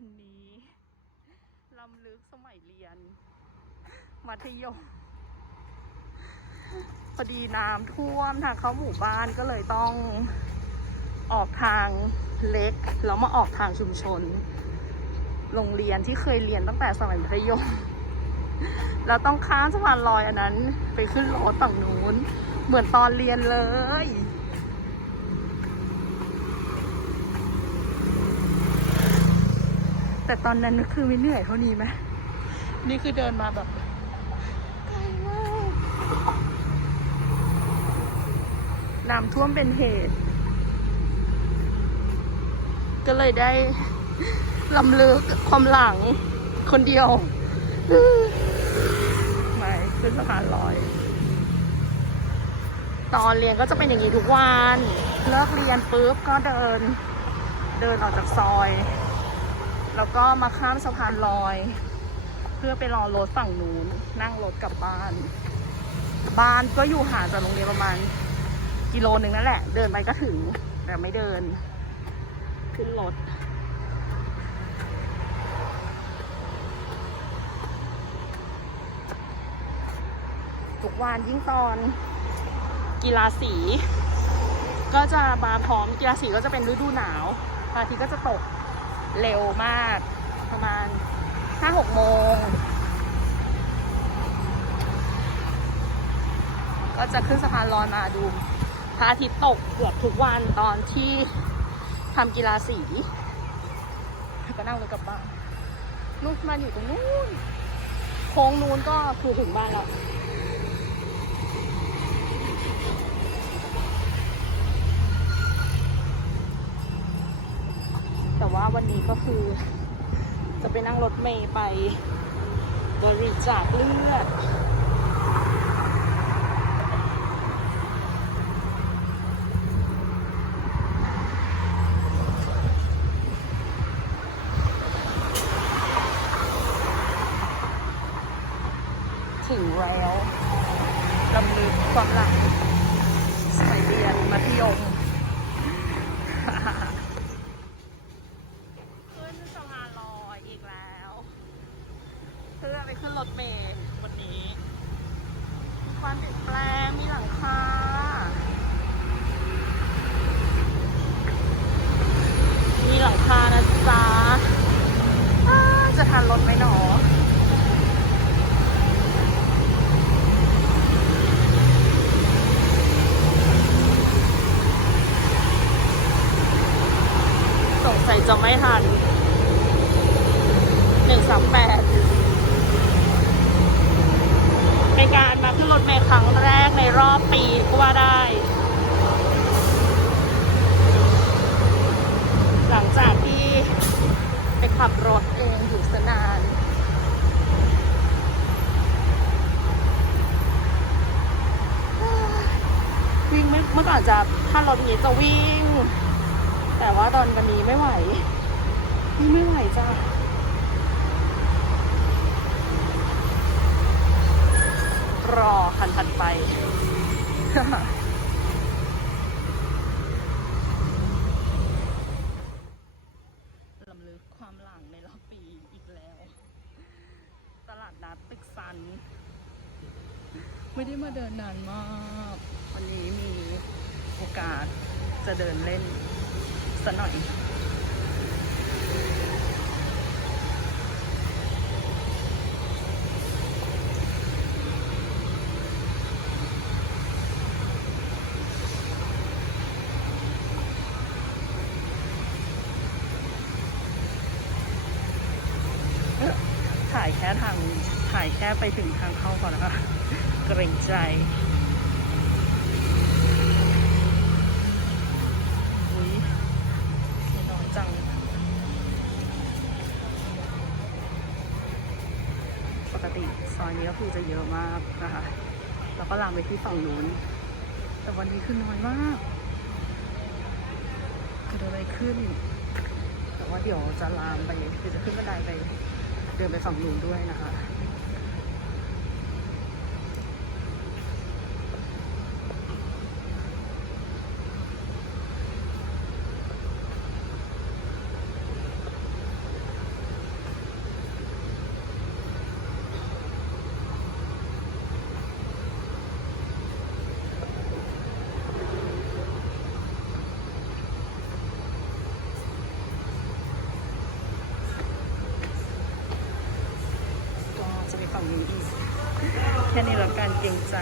วันนี้ลำลึกสมัยเรียน มัธยมพอดีน้ำท่วมทางเข้าหมู่บ้านก็เลยต้องออกทางเล็กแล้วมาออกทางชุมชน โรงเรียนที่เคยเรียนตั้งแต่สมัยมัธยมแล้วต้องข้ามสะพานลอยอันนั้น ไปขึ้นรถฝั่งนู้น เหมือนตอนเรียนเลย แต่ตอนนั้นคือไม่เหนื่อยเท่านี้ไหมนี่คือเดินมาแบบไกลมากน้ำท่วมเป็นเหตุ ก็เลยได้ลำลึกความหลังคนเดียวไม่ขึ้นสะพานลอย ตอนเรียนก็จะเป็นอย่างนี้ทุกวัน เลิกเรียนปุ๊บก็เดิน เดินออกจากซอย แล้วก็มาข้ามสะพานลอย เพื่อไปรอรถฝั่งนู้น นั่งรถกลับบ้าน บ้านก็อยู่ห่างจากโรงเรียนประมาณ กิโลหนึ่งนั่นแหละ เดินไปก็ถึง แต่ไม่เดิน ขึ้นรถทุกวันยิ่งตอนกีฬาสี ก็จะมาพร้อมกีฬาสีก็จะเป็นฤดูหนาวอาทิตย์ก็จะตก เร็วมาก ประมาณห้าหกโมง ก็จะขึ้นสะพานลอยมาดูพระอาทิตย์ตกเกือบทุกวันตอนที่ทำกีฬาสีก็นั่งรถกลับบ้านนู่นมาอยู่ตรงนู้นโค้งนู้นก็คือถึงบ้านแล้ว ว่าวันนี้ก็คือ จะไปนั่งรถเมย์ไปบริจาคเลือดถึงแล้วลำลึกความหลังสมัยเรียนมัธยม ขึ้นสะพานลอยอีกแล้ว เพื่อไปขึ้น รถเมล์วันนี้ มีความเปลี่ยนแปลง มีหลังคามีหลังคานะจ๊ะอ้าจะทันรถไหมหนอสงสัยจะไม่ทันหนึ่งสามแปด เป็นการมาขึ้นรถเมล์ ครั้งแรกในรอบปีก็ว่าได้ หลังจากที่ไปขับรถเองอยู่สนานวิ่งไม่เมื่อก่อนจะถ้ารถนี้จะวิ่ง แต่ว่าตอนวันนี้ไม่ไหว ไม่ไหวจ้ะ รอคันถัดไป ลำลึกความหลังในรอบปีอีกแล้ว ตลาดนัดตึกซัน ไม่ได้มาเดินนานมาก วันนี้มีโอกาสจะเดินเล่นสักหน่อยายแค่ทางถ่ายแค่ไปถึงทางเข้าก่อนนะคะเกรงใจอุ้ยน้อยจังปกติซอยนี้ก็คือจะเยอะมากนะคะแล้วก็ลามไปที่ฝั่งนู้นแต่วันนี้คือน้อยมากเกิดอะไรขึ้น แต่ว่าเดี๋ยวจะลามไปคือจะขึ้นบันไดไป เดินไปฝั่งนู้นด้วยนะคะ ฝั่งนี้อีกแค่นี้ละการเกรงใจ